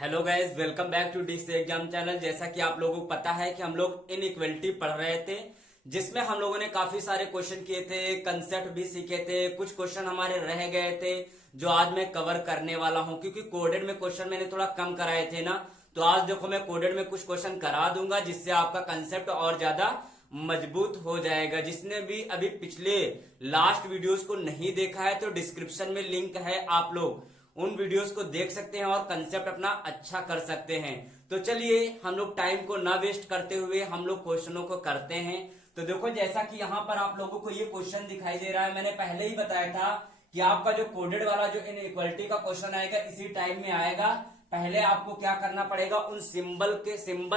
Hello guys, welcome back to DC exam channel. जैसा कि आप लोगों को पता है कि हम लोग इनइक्वलिटी पढ़ रहे थे, जिसमें हम लोगों ने काफी सारे क्वेश्चन किए थे, कंसेप्ट भी सीखे थे। कुछ क्वेश्चन हमारे रह गए थे जो आज मैं कवर करने वाला हूं, क्योंकि कोडेड में क्वेश्चन मैंने थोड़ा कम कराए थे ना। तो आज देखो मैं कोडेड में कुछ क्वेश्चन करा दूंगा, जिससे आपका कंसेप्ट और ज्यादा मजबूत हो जाएगा। जिसने भी अभी पिछले लास्ट वीडियोस को नहीं देखा है तो डिस्क्रिप्शन में लिंक है, आप लोग उन वीडियोस को देख सकते हैं और कंसेप्ट अपना अच्छा कर सकते हैं। तो चलिए हम लोग टाइम को ना वेस्ट करते हुए हम लोग क्वेश्चनों को करते हैं। तो देखो, जैसा कि यहाँ पर आप लोगों को ये क्वेश्चन दिखाई दे रहा है, मैंने पहले ही बताया था कि आपका जो कोडेड वाला जो इनइक्वालिटी का क्वेश्चन आएगा इसी टाइम में आएगा। पहले आपको क्या करना पड़ेगा, उन सिंबल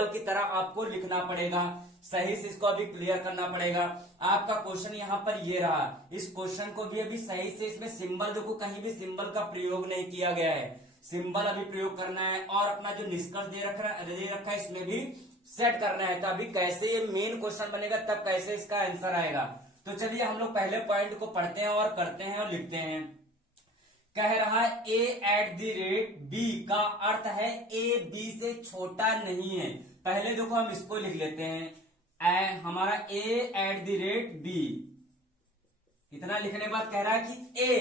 की तरह आपको लिखना पड़ेगा, सही से इसको अभी क्लियर करना पड़ेगा। आपका क्वेश्चन यहाँ पर ये रहा, इस क्वेश्चन को भी अभी सही से इसमें सिंबल देखो, कहीं भी सिंबल का प्रयोग नहीं किया गया है। सिंबल अभी प्रयोग करना है और अपना जो निष्कर्ष दे रखा है इसमें भी सेट करना है। तो अभी कैसे ये मेन क्वेश्चन बनेगा, तब कैसे इसका आंसर आएगा। तो चलिए हम लोग पहले पॉइंट को पढ़ते हैं और करते हैं और लिखते हैं। कह रहा है a@b का अर्थ है a b से छोटा नहीं है। पहले देखो हम इसको लिख लेते हैं, हमारा a@b इतना लिखने के बाद कह रहा है कि a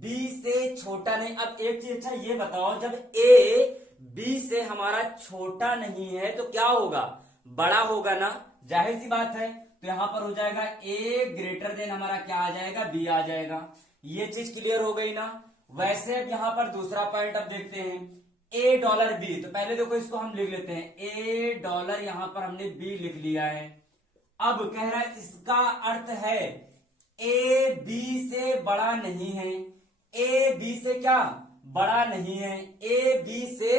b से छोटा नहीं। अब एक चीज अच्छा ये बताओ, जब a b से हमारा छोटा नहीं है तो क्या होगा, बड़ा होगा ना, जाहिर सी बात है। तो यहां पर हो जाएगा a ग्रेटर देन हमारा क्या आ जाएगा, b आ जाएगा। ये चीज क्लियर हो गई ना। वैसे अब यहां पर दूसरा पॉइंट अब देखते हैं, $b। तो पहले देखो इसको हम लिख लेते हैं, $, यहां पर हमने b लिख लिया है। अब कह रहा है इसका अर्थ है a b से बड़ा नहीं है। a b से क्या बड़ा नहीं है, a b से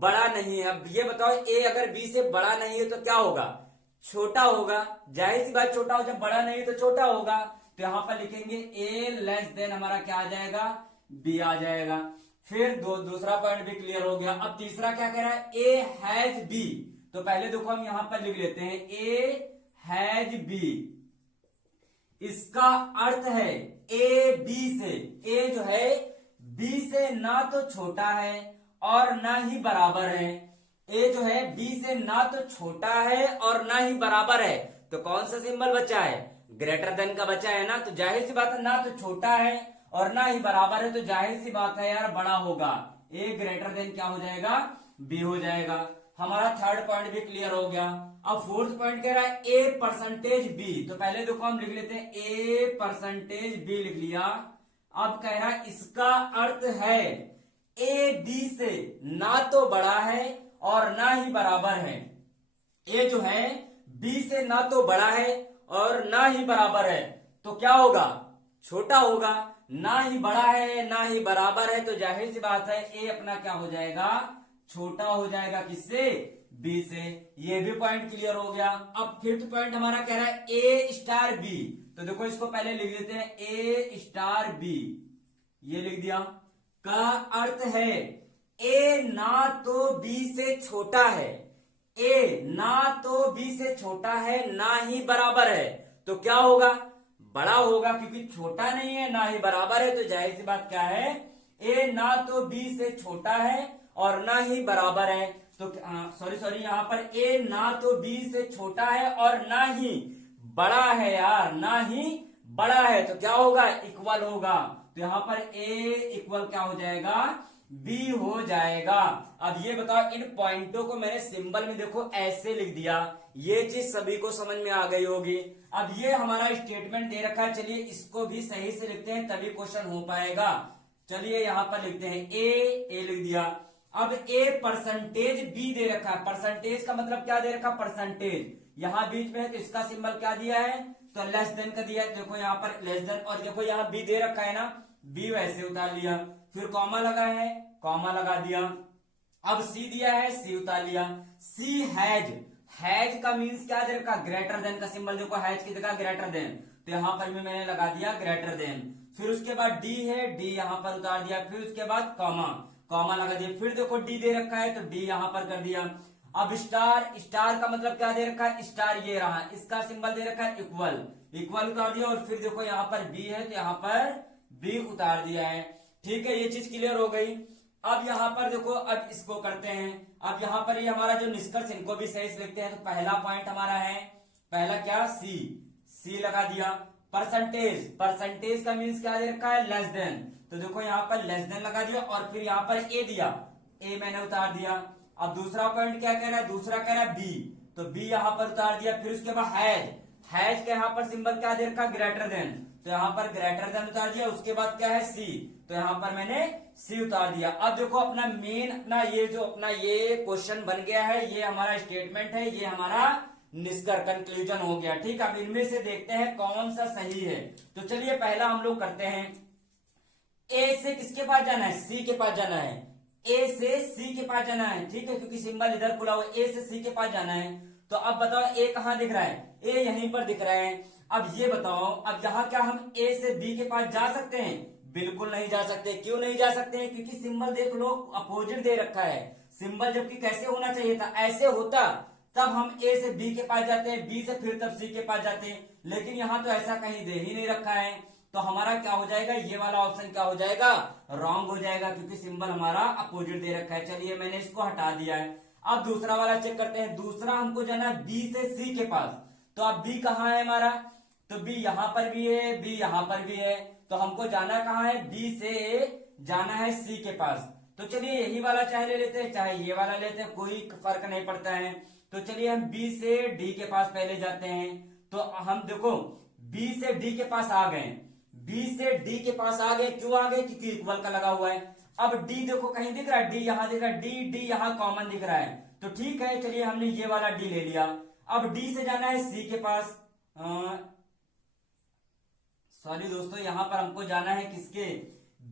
बड़ा नहीं है। अब ये बताओ, a अगर b से बड़ा नहीं है तो क्या होगा, छोटा होगा। जाहिर सी बात, छोटा हो, जब बड़ा नहीं तो छोटा होगा। तो यहां पर लिखेंगे a <, हमारा क्या आ जाएगा, b आ जाएगा। फिर दूसरा पॉइंट भी क्लियर हो गया। अब तीसरा क्या कह रहा है, a हैज b। तो पहले देखो हम यहां पर लिख लेते हैं a हैज b। इसका अर्थ है a b से, a जो है b से ना तो छोटा है और ना ही बराबर है। a जो है b से ना तो छोटा है और ना ही बराबर है। तो कौन सा सिंबल बचा है, ग्रेटर देन का बचा है ना। तो जाहिर सी बात है, ना तो छोटा है और ना ही बराबर है, तो जाहिर सी बात है यार बड़ा होगा। a ग्रेटर देन क्या हो जाएगा, b हो जाएगा। हमारा थर्ड पॉइंट भी क्लियर हो गया। अब फोर्थ पॉइंट कह रहा है a%b। तो पहले देखो हम लिख लेते हैं a%b लिख लिया। अब कह रहा है इसका अर्थ है a b से ना तो बड़ा है और ना ही बराबर है। a जो है b से ना तो बड़ा है और ना ही बराबर है, तो क्या होगा, छोटा होगा। ना ही बड़ा है ना ही बराबर है, तो जाहिर सी बात है a अपना क्या हो जाएगा, छोटा हो जाएगा, किससे, b से। ये भी पॉइंट क्लियर हो गया। अब फिफ्थ पॉइंट हमारा कह रहा है a*b। तो देखो इसको पहले लिख देते हैं a*b, ये लिख दिया। का अर्थ है a ना तो b से छोटा है, a ना तो b से छोटा है ना ही बराबर है, तो क्या होगा, बड़ा होगा, क्योंकि छोटा नहीं है ना ही बराबर है। तो जाहिर सी बात क्या है, a ना तो b से छोटा है और ना ही बराबर है। तो सॉरी यहाँ पर a ना तो b से छोटा है और ना ही बड़ा है यार, ना ही बड़ा है, तो क्या होगा, इक्वल होगा। तो यहाँ पर a इक्वल क्या हो जाएगा, b हो जाएगा। अब ये बताओ, इन पॉइंटों को मैंने सिंबल में देखो ऐसे लिख दिया, ये चीज सभी को समझ में आ गई होगी। अब ये हमारा स्टेटमेंट दे रखा है, चलिए इसको भी सही से लिखते हैं तभी क्वेश्चन हो पाएगा। चलिए यहां पर लिखते हैं a लिख दिया। अब a%b दे रखा है, परसेंटेज का मतलब क्या दे रखा, परसेंटेज यहां बीच में है, तो इसका सिंबल क्या दिया है, तो लेस देन का दिया है। देखो यहाँ पर लेस देन, और देखो यहाँ b दे रखा है ना, b वैसे उतार लिया। फिर कॉमा लगा है, कॉमा लगा दिया। अब c दिया है, c उतार लिया। c हैज का मीन्स क्या दे रखा, ग्रेटर देन का सिंबल। देखो हैज की जगह ग्रेटर देन, तो यहां पर भी मैंने लगा दिया ग्रेटर देन। फिर उसके बाद d है, d यहां पर उतार दिया। फिर उसके बाद कॉमा लगा दिया। फिर देखो d दे रखा है, तो d यहां पर कर दिया। अब स्टार का मतलब क्या दे रखा है, स्टार ये रहा, इसका सिंबल दे रखा है इक्वल उतार दिया। और फिर देखो यहाँ पर b है, तो यहाँ पर b उतार दिया है। ठीक है, ये चीज क्लियर हो गई। अब यहाँ पर देखो, अब इसको करते हैं। अब यहाँ पर ये हमारा जो निष्कर्ष, इनको भी सही से लिखते हैं। तो पहला पॉइंट हमारा है, पहला क्या, सी, सी लगा दिया। परसेंटेज, परसेंटेज का मीन्स क्या दे रखा है, लेस देन। तो देखो यहाँ पर लेस देन लगा दिया और फिर यहाँ पर ए दिया, ए मैंने उतार दिया। अब दूसरा पॉइंट क्या कह रहा है, दूसरा कह रहा है बी, तो बी यहाँ पर उतार दिया। फिर उसके बाद हैज, हैज का यहाँ पर सिंबल क्या दे रखा है, ग्रेटर देन, तो यहाँ पर ग्रेटर देन उतार दिया। उसके बाद क्या है, सी, तो यहाँ पर मैंने सी उतार दिया। अब देखो अपना मेन, अपना ये जो अपना ये क्वेश्चन बन गया है, ये हमारा स्टेटमेंट है, ये हमारा निष्कर्ष, कंक्लूजन हो गया। ठीक है, अब इनमें से देखते हैं कौन सा सही है। तो चलिए पहला हम लोग करते हैं, ए से किसके पास जाना है, सी के पास जाना है। ए से सी के पास जाना है, ठीक है, क्योंकि सिंबल इधर खुला हुआ, ए से सी के पास जाना है। तो अब बताओ ए कहां दिख रहा है, ए यहीं पर दिख रहा है। अब ये बताओ, अब यहाँ क्या हम ए से बी के पास जा सकते हैं, बिल्कुल नहीं जा सकते। क्यों नहीं जा सकते हैं, क्योंकि सिंबल देख लो अपोजिट दे रखा है। सिंबल जबकि कैसे होना चाहिए था, ऐसे होता तब हम ए से बी के पास जाते हैं, बी से फिर तब सी के पास जाते हैं, लेकिन यहाँ तो ऐसा कहीं दे ही नहीं रखा है। तो हमारा क्या हो जाएगा, ये वाला ऑप्शन क्या हो जाएगा, रॉन्ग हो जाएगा, क्योंकि सिंबल हमारा अपोजिट दे रखा है। चलिए मैंने इसको हटा दिया है। अब दूसरा वाला चेक करते हैं। दूसरा हमको जाना है बी से सी के पास। तो अब बी कहाँ है हमारा, तो बी यहां पर भी है, बी यहां पर भी है, तो हमको जाना कहाँ है, बी से जाना है सी के पास। तो चलिए यही वाला चाहे ले लेते हैं, चाहे ये वाला लेते हैं, कोई फर्क नहीं पड़ता है। तो चलिए हम बी से डी के पास पहले जाते हैं। तो हम देखो बी से डी के पास आ गए, बी से डी के पास आ गए, क्यों आ गए, क्योंकि इक्वल का लगा हुआ है। अब डी देखो कहीं दिख रहा है, डी यहां दिख रहा है, डी डी यहां कॉमन दिख रहा है, तो ठीक है, चलिए हमने ये वाला डी ले लिया। अब डी से जाना है सी के पास, सॉरी दोस्तों, यहां पर हमको जाना है किसके,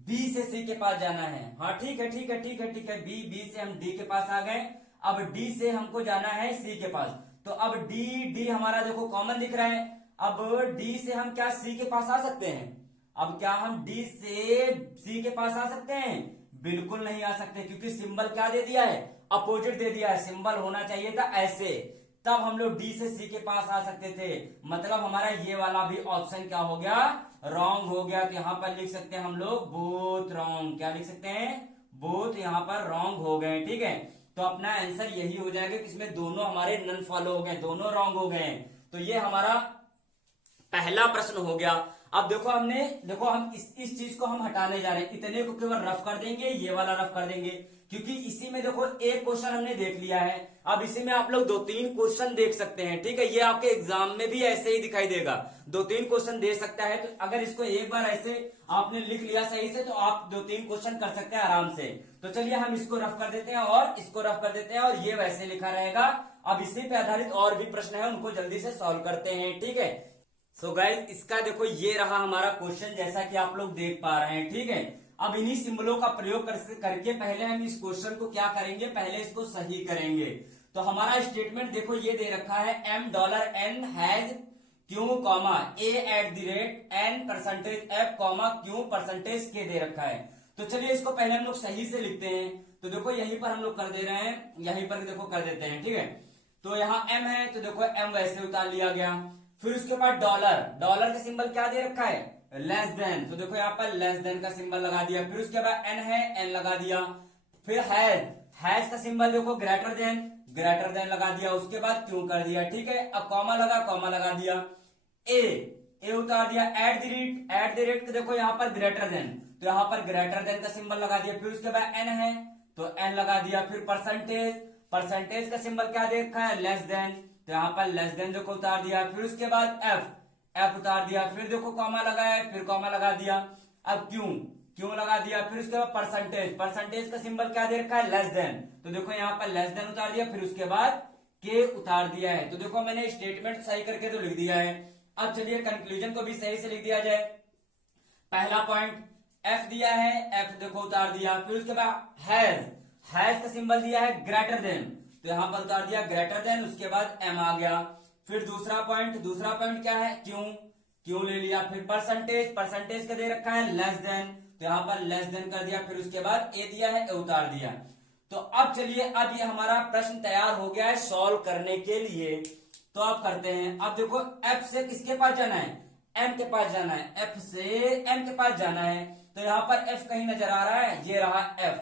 बी से सी के पास जाना है। हाँ ठीक है, ठीक है, ठीक है, ठीक है, बी, बी से हम डी के पास आ गए। अब डी से हमको जाना है सी के पास। तो अब डी, डी हमारा देखो कॉमन दिख रहा है। अब डी से हम क्या सी के पास आ सकते हैं, अब क्या हम डी से सी के पास आ सकते हैं, बिल्कुल नहीं आ सकते, क्योंकि सिंबल क्या दे दिया है, अपोजिट दे दिया है। सिंबल होना चाहिए था ऐसे, तब हम लोग डी से सी के पास आ सकते थे। मतलब हमारा ये वाला भी ऑप्शन क्या हो गया, रॉन्ग हो गया। तो यहां पर लिख सकते हैं हम लोग बोथ रॉन्ग, क्या लिख सकते हैं, बोथ यहां पर रॉन्ग हो गए। ठीक है, तो अपना आंसर यही हो जाएगा कि इसमें दोनों हमारे नन फॉलो हो गए, दोनों रॉन्ग हो गए। तो ये हमारा पहला प्रश्न हो गया। अब देखो हमने, देखो हम इस चीज को हम हटाने जा रहे हैं, इतने को केवल रफ कर देंगे, ये वाला रफ कर देंगे, क्योंकि इसी में देखो एक क्वेश्चन हमने देख लिया है। अब इसी में आप लोग 2-3 क्वेश्चन देख सकते हैं। ठीक है, ये आपके एग्जाम में भी ऐसे ही दिखाई देगा, 2-3 क्वेश्चन दे सकता है। तो अगर इसको एक बार ऐसे आपने लिख लिया सही से, तो आप 2-3 क्वेश्चन कर सकते हैं आराम से। तो चलिए हम इसको रफ कर देते हैं और इसको रफ कर देते हैं, और ये वैसे लिखा रहेगा। अब इसी पे आधारित और भी प्रश्न है, उनको जल्दी से सॉल्व करते हैं। ठीक है, सो गाइस इसका देखो ये रहा हमारा क्वेश्चन, जैसा कि आप लोग देख पा रहे हैं। ठीक है, अब इन्हीं सिंबलों का प्रयोग करके पहले हम इस क्वेश्चन को क्या करेंगे, पहले इसको सही करेंगे। तो हमारा स्टेटमेंट देखो ये दे रखा है, $m has Q comma a@n%f comma Q percentage के दे रखा है। तो चलिए इसको पहले हम लोग सही से लिखते हैं। तो देखो यहीं पर हम लोग कर दे रहे हैं, यहीं पर देखो कर देते हैं। ठीक है, तो यहाँ m है, तो देखो m वैसे उतार लिया गया। फिर उसके बाद डॉलर, डॉलर का सिंबल क्या दे रखा है, लेस देन, तो देखो यहाँ पर लेस देन का सिंबल लगा दिया। फिर उसके बाद एन है, एन लगा दिया। फिर हैज, हैज का सिंबल देखो ग्रेटर देन, ग्रेटर देन लगा दिया। उसके बाद क्यों कर दिया। ठीक है, अब कॉमा लगा, कॉमा लगा दिया। ए उतार दिया। एट द रेट के देखो यहाँ पर ग्रेटर देन, तो यहाँ पर ग्रेटर देन का सिंबल लगा दिया। फिर उसके बाद एन है, तो एन लगा दिया। फिर परसेंटेज, परसेंटेज का सिंबल क्या दे रखा है, लेस देन, तो यहाँ पर लेस देन देखो उतार दिया। फिर उसके बाद एफ उतार दिया। फिर देखो कॉमा लगाया, फिर कॉमा लगा दिया। अब क्यों लगा दिया। फिर उसके बाद परसेंटेज, परसेंटेज का सिंबल क्या दे रखा है, लेस देन, तो देखो यहाँ पर लेस देन उतार दिया। फिर उसके बाद के उतार दिया है। तो देखो मैंने स्टेटमेंट सही करके तो लिख दिया है। अब चलिए कंक्लूजन को भी सही से लिख दिया जाए। पहला पॉइंट एफ दिया है, एफ देखो उतार दिया। फिर उसके बाद हैज का सिंबल दिया है ग्रेटर देन, तो यहां पर उतार दिया ग्रेटर देन। उसके बाद एम आ गया। फिर दूसरा पॉइंट क्या है, क्यों ले लिया। फिर परसेंटेज, परसेंटेज का दे रखा है लेस देन, तो यहां पर लेस देन कर दिया। फिर उसके बाद ए दिया है, ए उतार दिया। तो अब चलिए, अब ये हमारा प्रश्न तैयार हो गया है सॉल्व करने के लिए। तो अब करते हैं। अब देखो एफ से किसके पास जाना है, एम के पास जाना है। एफ से एम के पास जाना है, तो यहां पर एफ कहीं नजर आ रहा है, ये रहा एफ।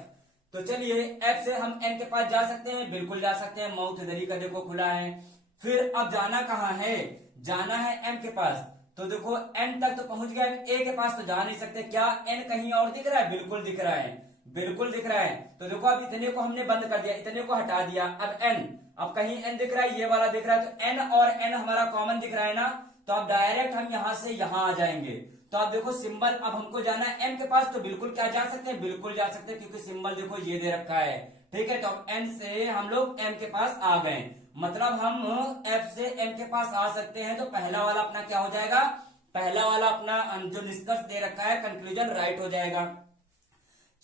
तो चलिए एफ से हम एन के पास जा सकते हैं, बिल्कुल जा सकते हैं, माउथ इधर ही का देखो खुला है। फिर अब जाना कहाँ है, जाना है एम के पास। तो देखो एन तक तो पहुंच गया, ए के पास तो जा नहीं सकते। क्या एन कहीं और दिख रहा है, बिल्कुल दिख रहा है, बिल्कुल दिख रहा है। तो देखो अब इतने को हमने बंद कर दिया, इतने को हटा दिया। अब एन, अब कहीं एन दिख रहा है, ये वाला दिख रहा है, तो एन और एन हमारा कॉमन दिख रहा है ना, तो अब डायरेक्ट हम यहां से यहां आ जाएंगे। तो आप देखो सिंबल, अब हमको जाना है एम के पास, तो बिल्कुल क्या जा सकते हैं, बिल्कुल जा सकते हैं, क्योंकि सिंबल देखो ये दे रखा है। ठीक है, तो अब एन से हम लोग एम के पास आ गए, मतलब हम एफ से एम के पास आ सकते हैं। तो पहला वाला अपना क्या हो जाएगा, पहला वाला अपना जो निष्कर्ष दे रखा है कंक्लूजन राइट हो जाएगा।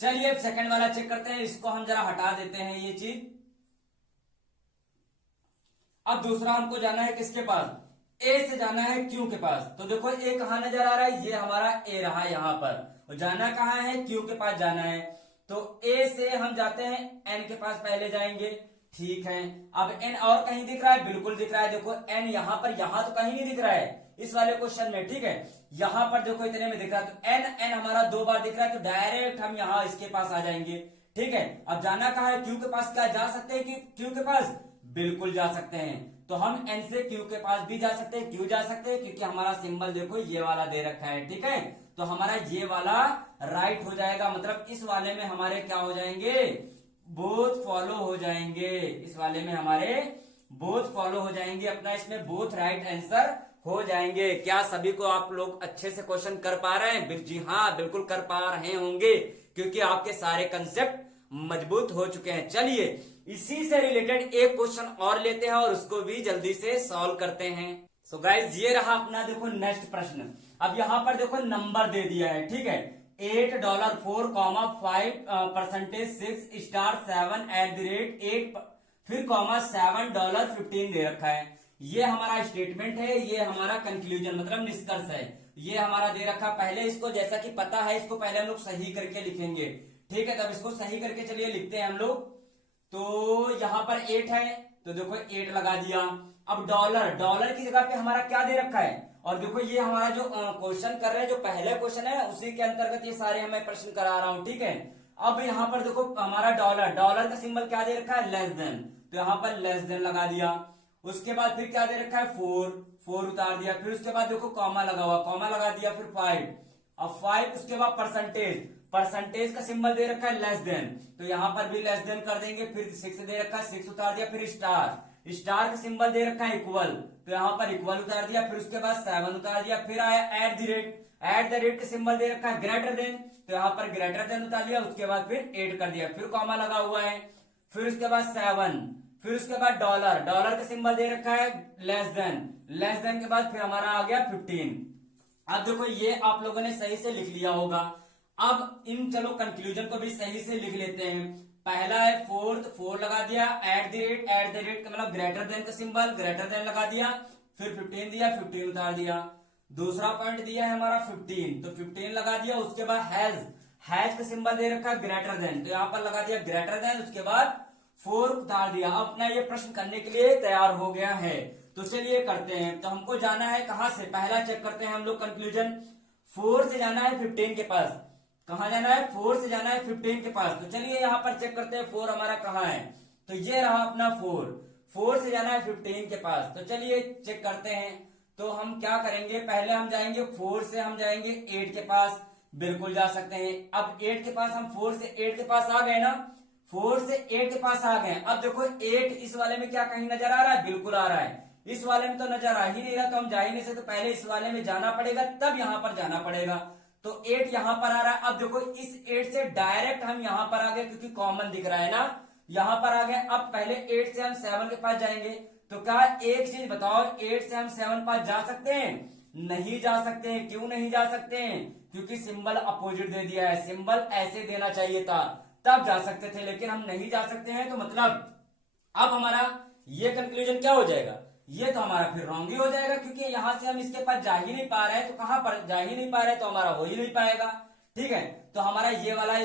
चलिए अब सेकंड वाला चेक करते हैं, इसको हम जरा हटा देते हैं ये चीज। अब दूसरा हमको जाना है किसके पास, ए से जाना है क्यू के पास। तो देखो ए कहां नजर आ रहा है, ये हमारा ए रहा यहां पर, और जाना कहां है, क्यू के पास जाना है। तो ए से हम जाते हैं एन के पास, पहले जाएंगे। ठीक है, अब एन और कहीं दिख रहा है, बिल्कुल दिख रहा है। देखो एन यहां पर, यहां तो कहीं नहीं दिख रहा है इस वाले क्वेश्चन में। ठीक है, यहां पर देखो इतने में दिख रहा है, तो एन एन हमारा 2 बार दिख रहा है, तो डायरेक्ट हम यहां इसके पास आ जाएंगे। ठीक है, अब जाना कहां है, क्यू के पास। क्या जा सकते हैं कि क्यू के पास, बिल्कुल जा सकते हैं। तो हम एन से क्यू के पास भी जा सकते हैं, क्यू जा सकते हैं, क्योंकि हमारा सिंबल देखो ये वाला दे रखा है। ठीक है, तो हमारा ये वाला राइट हो जाएगा, मतलब इस वाले में हमारे क्या हो जाएंगे, बोथ फॉलो हो जाएंगे। इस वाले में हमारे बोथ फॉलो हो जाएंगे, अपना इसमें बोथ राइट आंसर हो जाएंगे। क्या सभी को आप लोग अच्छे से क्वेश्चन कर पा रहे हैं? जी हाँ, बिल्कुल कर पा रहे होंगे, क्योंकि आपके सारे कंसेप्ट मजबूत हो चुके हैं। चलिए इसी से रिलेटेड एक क्वेश्चन और लेते हैं और उसको भी जल्दी से सॉल्व करते हैं। सो गाइज ये रहा अपना देखो नेक्स्ट प्रश्न। अब यहां पर देखो नंबर दे दिया है। ठीक है, $8.4,5%6*7 फिर कॉमा $7.15 दे रखा है। ये हमारा स्टेटमेंट है, ये हमारा कंक्लूजन मतलब निष्कर्ष है, ये हमारा दे रखा। पहले इसको जैसा कि पता है, इसको पहले हम लोग सही करके लिखेंगे। ठीक है, तब इसको सही करके चलिए लिखते हैं हम लोग। तो यहां पर 8 है, तो देखो 8 लगा दिया। अब डॉलर, डॉलर की जगह पे हमारा क्या दे रखा है, और देखो ये हमारा जो क्वेश्चन कर रहे हैं, जो पहले क्वेश्चन है उसी के अंतर्गत ये सारे मैं प्रश्न करा रहा हूं। ठीक है, अब यहां पर देखो हमारा डॉलर, डॉलर का सिंबल क्या दे रखा है, लेस देन, तो यहां पर लेस देन लगा दिया। उसके बाद फिर क्या दे रखा है, 4 उतार दिया। फिर उसके बाद देखो कॉमा लगा हुआ, कॉमा लगा दिया। फिर 5, अब 5 उसके बाद परसेंटेज, परसेंटेज का सिंबल दे रखा है लेस देन, तो यहां पर भी लेस देन कर देंगे। फिर 6 दे रखा है, 6 उतार दिया। फिर स्टार, स्टार का सिंबल दे रखा है इक्वल, तो यहां पर इक्वल उतार दिया। फिर उसके बाद 7 उतार दिया। फिर आया एट द रेट का सिंबल दे रखा है ग्रेटर देन, तो यहां पर ग्रेटर देन उतार दिया। उसके बाद फिर 8 कर दिया। फिर कॉमा लगा हुआ है। फिर उसके बाद 7, फिर उसके बाद डॉलर, डॉलर का सिंबल दे रखा है लेस देन, लेस देन के बाद फिर हमारा आ गया 15। अब देखो ये आप लोगों ने सही से लिख लिया होगा। अब इन चलो कंक्लूजन को भी सही से लिख लेते हैं। पहला है 4 लगा दिया। एट द रेट का मतलब ग्रेटर देन का सिंबल, ग्रेटर देन लगा दिया। फिर 15 दिया, 15 उतार दिया। दूसरा पॉइंट दिया है हमारा 15, तो 15 लगा दिया। उसके बाद हैज का सिंबल दे रखा है ग्रेटर देन, तो यहां पर लगा दिया ग्रेटर देन। उसके बाद 4 उतार दिया। अपना ये प्रश्न करने के लिए तैयार हो गया है। तो चलिए करते हैं। तो हमको जाना है कहां से, पहला चेक करते हैं हम लोग कंक्लूजन। 4 से जाना है 15 के पास। कहां जाना है, 4 से जाना है 15 के पास। तो चलिए यहां पर चेक करते हैं 4 हमारा कहां है। तो ये रहा अपना 4 से जाना है 15 के पास। तो चलिए चेक करते हैं। तो हम क्या करेंगे, पहले हम जाएंगे 4 से हम जाएंगे 8 के पास, बिल्कुल जा सकते हैं। अब 8 के पास, हम 4 से 8 के पास आ गए ना, 4 से 8 के पास आ गए। अब देखो 8 इस वाले में क्या कहीं नजर आ रहा है, बिल्कुल आ रहा है। इस वाले में तो नजर आ ही नहीं रहा, तो हम जा ही नहीं सकते। पहले इस वाले में जाना पड़ेगा, तब यहां पर जाना पड़ेगा। तो 8 यहां पर आ रहा है। अब देखो इस 8 से डायरेक्ट हम यहां पर आ गए, क्योंकि कॉमन दिख रहा है ना, यहां पर आ गए। अब पहले 8 से हम 7 के पास जाएंगे। तो क्या एक चीज बताओ, 8 से हम 7 पास जा सकते हैं? नहीं जा सकते हैं। क्यों नहीं जा सकते हैं? क्योंकि सिंबल अपोजिट दे दिया है। सिंबल ऐसे देना चाहिए था, तब जा सकते थे, लेकिन हम नहीं जा सकते हैं। तो मतलब अब हमारा ये कंक्लूजन क्या हो जाएगा, ये तो हमारा फिर रॉन्ग ही हो जाएगा, क्योंकि यहां से हम इसके पास जा ही नहीं पा रहे हैं। तो कहां पर जा ही नहीं पा रहे, तो हमारा हो ही नहीं पाएगा। ठीक है, तो हमारा ये वाला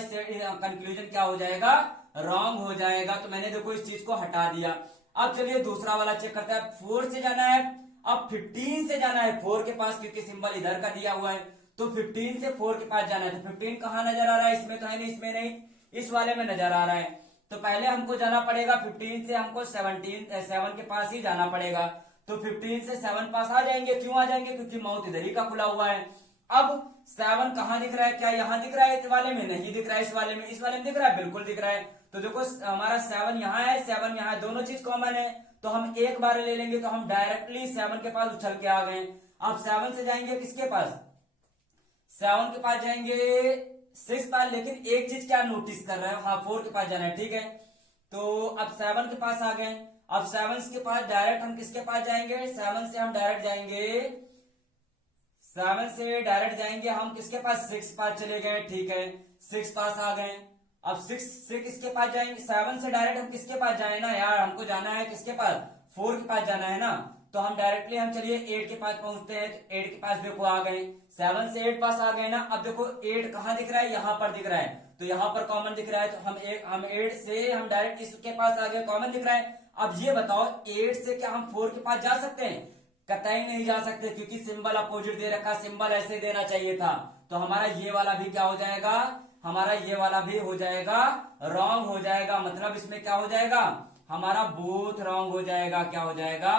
कंक्लूजन क्या हो जाएगा, रॉन्ग हो जाएगा। तो मैंने देखो इस चीज को हटा दिया। अब चलिए दूसरा वाला चेक करते हैं। 4 से जाना है, अब 15 से जाना है 4 के पास, क्योंकि सिंबल इधर का दिया हुआ है। तो 15 से 4 के पास जाना है। तो 15 कहां नजर आ रहा है, इसमें तो है नहीं, इसमें नहीं, इस वाले में नजर आ रहा है। तो पहले हमको जाना पड़ेगा 15 से हमको 7 के पास ही जाना पड़ेगा। तो 15 से 7 पास आ जाएंगे। क्यों आ जाएंगे? क्योंकि माउथ इधर ही का खुला हुआ है। अब 7 कहां दिख रहा है? क्या यहाँ दिख रहा है? इस वाले में नहीं दिख रहा है। इस वाले में दिख रहा है? बिल्कुल दिख रहा है। तो देखो हमारा 7 यहाँ है, 7 यहाँ है, दोनों चीज कॉमन है। तो हम एक बार ले लेंगे तो हम डायरेक्टली 7 के पास उछल के आ गए। अब 7 से जाएंगे किसके पास? 7 के पास जाएंगे 6 पास। लेकिन एक चीज क्या नोटिस कर रहे हो? हाँ, 4 के पास जाना है, ठीक है। तो अब 7 के पास आ गए। अब 7 के पास डायरेक्ट हम किसके पास जाएंगे? 7 से हम डायरेक्ट जाएंगे, 7 से डायरेक्ट जाएंगे हम किसके पास? 6 पास चले गए, ठीक है। 6 पास आ गए। अब 6 किसके पास जाएंगे? 7 से डायरेक्ट हम किसके पास जाए ना यार? हमको जाना है किसके पास? 4 के पास जाना है ना। तो हम डायरेक्टली हम चलिए 8 के पास पहुंचते हैं। तो 8 के पास देखो आ गए, 7 से 8 पास आ गए ना। अब देखो 8 कहां दिख रहा है? यहां पर दिख रहा है। तो यहां पर कॉमन दिख रहा है। तो हम 8 से हम डायरेक्ट इसके पास आ गए, कॉमन दिख रहा है। अब ये बताओ 8 से क्या हम 4 के पास जा सकते हैं? कतई नहीं जा सकते, क्योंकि सिंबल अपोजिट दे रखा, सिंबल ऐसे देना चाहिए था। तो हमारा ये वाला भी क्या हो जाएगा? हमारा ये वाला भी हो जाएगा रॉन्ग हो जाएगा। मतलब इसमें क्या हो जाएगा? हमारा बोथ रॉन्ग हो जाएगा। क्या हो जाएगा?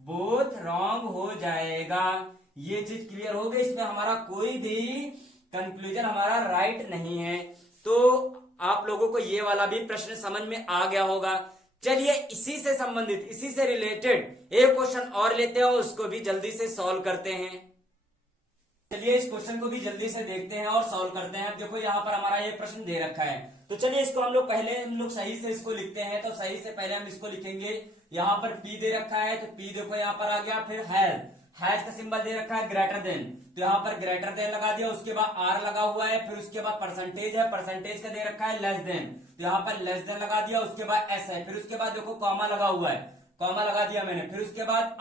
बोथ रॉन्ग हो जाएगा। ये चीज क्लियर हो गई। इसमें हमारा कोई भी कंक्लूजन हमारा राइट नहीं है। तो आप लोगों को ये वाला भी प्रश्न समझ में आ गया होगा। चलिए इसी से संबंधित, इसी से रिलेटेड एक क्वेश्चन और लेते हैं और उसको भी जल्दी से सॉल्व करते हैं। चलिए इस क्वेश्चन को भी जल्दी से देखते हैं और सॉल्व करते हैं। देखो यहाँ पर हमारा ये प्रश्न दे रखा है। तो चलिए इसको हम लोग सही से इसको लिखते हैं। तो सही से पहले हम इसको लिखेंगे। यहाँ पर P दे रखा है, तो P देखो यहाँ पर आ गया। फिर हैज का सिंबल दे रखा है ग्रेटर देन, तो यहाँ पर ग्रेटर देन लगा दिया। उसके बाद R लगा हुआ है। फिर उसके बाद परसेंटेज है, परसेंटेज का दे रखा है लेस देन, तो यहाँ पर लेस देन लगा दिया। उसके बाद S है। फिर उसके बाद देखो कॉमा लगा हुआ है, कॉमा लगा दिया मैंने। फिर उसके बाद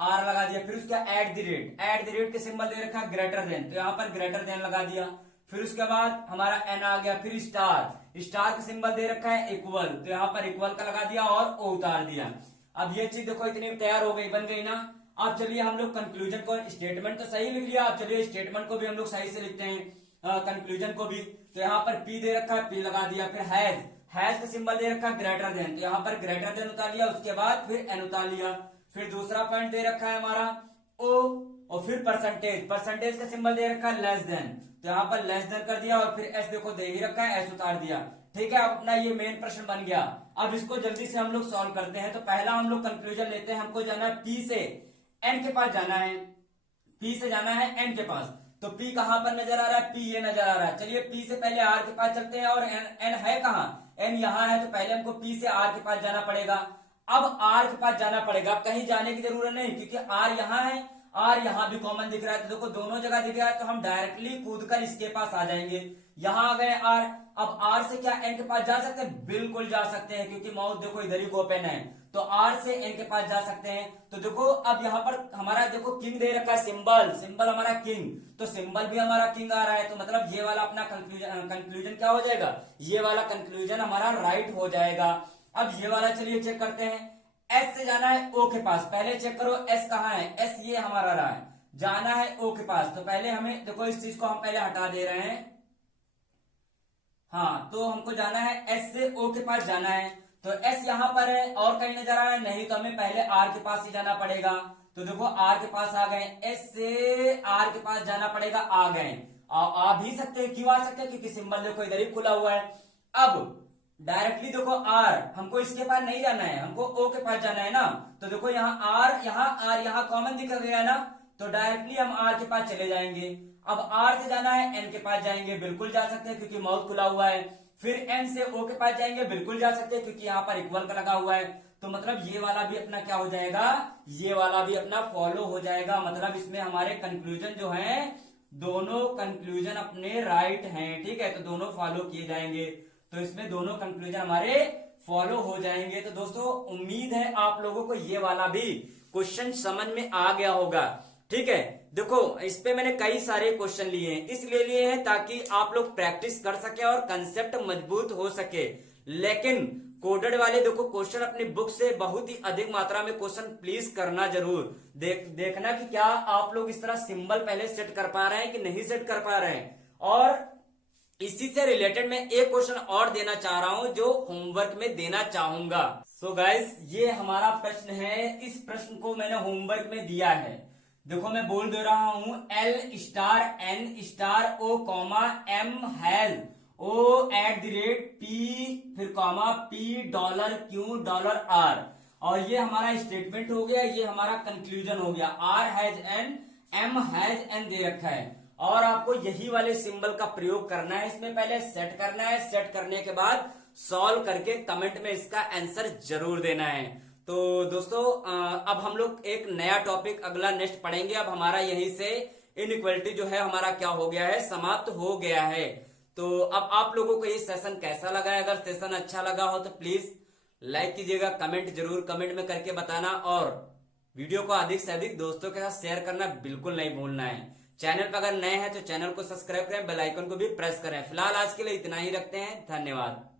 R लगा दिया। फिर उसका एट द रेट के सिंबल दे रखा है ग्रेटर देन, तो यहाँ पर ग्रेटर देन लगा दिया। फिर उसके बाद हमारा N आ गया। फिर स्टार का सिंबल दे रखा है इक्वल, तो यहाँ पर इक्वल का लगा दिया और O उतार दिया। अब ये चीज देखो इतनी तैयार हो गई, बन गई ना। अब चलिए हम लोग कंक्लूजन को, स्टेटमेंट तो सही लिख लिया। अब चलिए स्टेटमेंट को भी हम लोग सही से लिखते हैं, कंक्लूजन को भी। तो यहाँ पर P दे रखा है, P लगा दिया। फिर हैज का सिंबल दे रखा है ग्रेटर देन, तो यहाँ पर ग्रेटर देन उतार लिया। उसके बाद फिर N उतार लिया। फिर दूसरा पॉइंट दे रखा है हमारा O, और फिर परसेंटेज का सिंबल दे रखा है लेस देन, तो यहाँ पर लेस देन कर दिया। और फिर S देखो दे ही रखा है, S उतार दिया। ठीक है, अब अपना ये मेन प्रश्न बन गया। अब इसको जल्दी से हम लोग सॉल्व करते हैं। तो पहला हम लोग कंक्लूजन लेते हैं। हमको जाना है P से N के पास जाना है, P से जाना है N के पास। तो P कहां पर नजर आ रहा है? P ये नजर आ रहा है। चलिए P से पहले R के पास चलते हैं। और N है कहां? N यहाँ है। तो पहले हमको P से R के पास जाना पड़ेगा। अब R के पास जाना पड़ेगा, कहीं जाने की जरूरत नहीं, क्योंकि R यहाँ है, R यहाँ भी कॉमन दिख रहा है। तो देखो दोनों जगह दिख रहा है, तो हम डायरेक्टली कूद कर इसके पास आ जाएंगे। यहाँ आ गए R। अब R से क्या N के पास जा सकते हैं? बिल्कुल जा सकते हैं, क्योंकि माउथ देखो इधर ही ओपन है। तो R से N के पास जा सकते हैं। तो देखो अब यहाँ पर हमारा देखो किंग दे रखा है, सिंबल हमारा किंग, तो सिंबल भी हमारा किंग आ रहा है। तो मतलब ये वाला अपना कंक्लूजन क्या हो जाएगा? ये वाला कंक्लूजन हमारा राइट हो जाएगा। अब ये वाला चलिए चेक करते हैं। S से जाना है O के पास। पहले चेक करो S कहाँ है? S ये हमारा रहा है, जाना है O के पास। तो पहले हमें देखो इस चीज को हम पहले हटा दे रहे हैं। हाँ, तो हमको जाना है S से O के पास जाना है। तो S यहाँ पर है और कहीं नजर आ रहा है नहीं, तो हमें पहले R के पास ही जाना पड़ेगा। तो देखो R के पास आ गए, S से R के पास जाना पड़ेगा, आ गए। आ भी सकते हैं, क्यों आ सकते हैं? क्योंकि सिंबल देखो इधर ही खुला हुआ है। अब डायरेक्टली देखो R, हमको इसके पास नहीं जाना है, हमको O के पास जाना है ना। तो देखो यहाँ R, यहाँ कॉमन दिख गया ना, तो डायरेक्टली हम R के पास चले जाएंगे। अब R से जाना है N के पास जाएंगे, बिल्कुल जा सकते हैं क्योंकि माउथ खुला हुआ है। फिर N से O के पास जाएंगे, बिल्कुल जा सकते हैं क्योंकि यहाँ पर इक्वल का लगा हुआ है। तो मतलब ये वाला भी अपना क्या हो जाएगा? ये वाला भी अपना फॉलो हो जाएगा। मतलब इसमें हमारे कंक्लूजन जो है, दोनों कंक्लूजन अपने राइट हैं। ठीक है, तो दोनों फॉलो किए जाएंगे। तो इसमें दोनों कंक्लूजन हमारे फॉलो हो जाएंगे। तो दोस्तों उम्मीद है आप लोगों को ये वाला भी क्वेश्चन समझ में आ गया होगा। ठीक है, देखो इस पे मैंने कई सारे क्वेश्चन लिए हैं, इसलिए लिए हैं ताकि आप लोग प्रैक्टिस कर सके और कंसेप्ट मजबूत हो सके। लेकिन कोडेड वाले देखो क्वेश्चन अपनी बुक से बहुत ही अधिक मात्रा में क्वेश्चन प्लीज करना जरूर। देखना कि क्या आप लोग इस तरह सिंबल पहले सेट कर पा रहे हैं कि नहीं सेट कर पा रहे हैं। और इसी से रिलेटेड मैं एक क्वेश्चन और देना चाह रहा हूं जो होमवर्क में देना चाहूंगा। सो गाइस, ये हमारा प्रश्न है। इस प्रश्न को मैंने होमवर्क में दिया है। देखो मैं बोल दे रहा हूं, L*N*O, O@P फिर कॉमा $P$Q$R। और ये हमारा स्टेटमेंट हो गया, ये हमारा कंक्लूजन हो गया। R#N, M#N दे रखा है और आपको यही वाले सिंबल का प्रयोग करना है। इसमें पहले सेट करना है, सेट करने के बाद सॉल्व करके कमेंट में इसका आंसर जरूर देना है। तो दोस्तों अब हम लोग एक नया टॉपिक अगला नेक्स्ट पढ़ेंगे। अब हमारा यहीं से इनइक्वालिटी जो है हमारा क्या हो गया है, समाप्त हो गया है। तो अब आप लोगों को ये सेशन कैसा लगा है? अगर सेशन अच्छा लगा हो तो प्लीज लाइक कीजिएगा, कमेंट जरूर कमेंट में करके बताना और वीडियो को अधिक से अधिक दोस्तों के साथ शेयर करना बिल्कुल नहीं भूलना है। चैनल पर अगर नए हैं तो चैनल को सब्सक्राइब करें, बेल आइकन को भी प्रेस करें। फिलहाल आज के लिए इतना ही रखते हैं। धन्यवाद।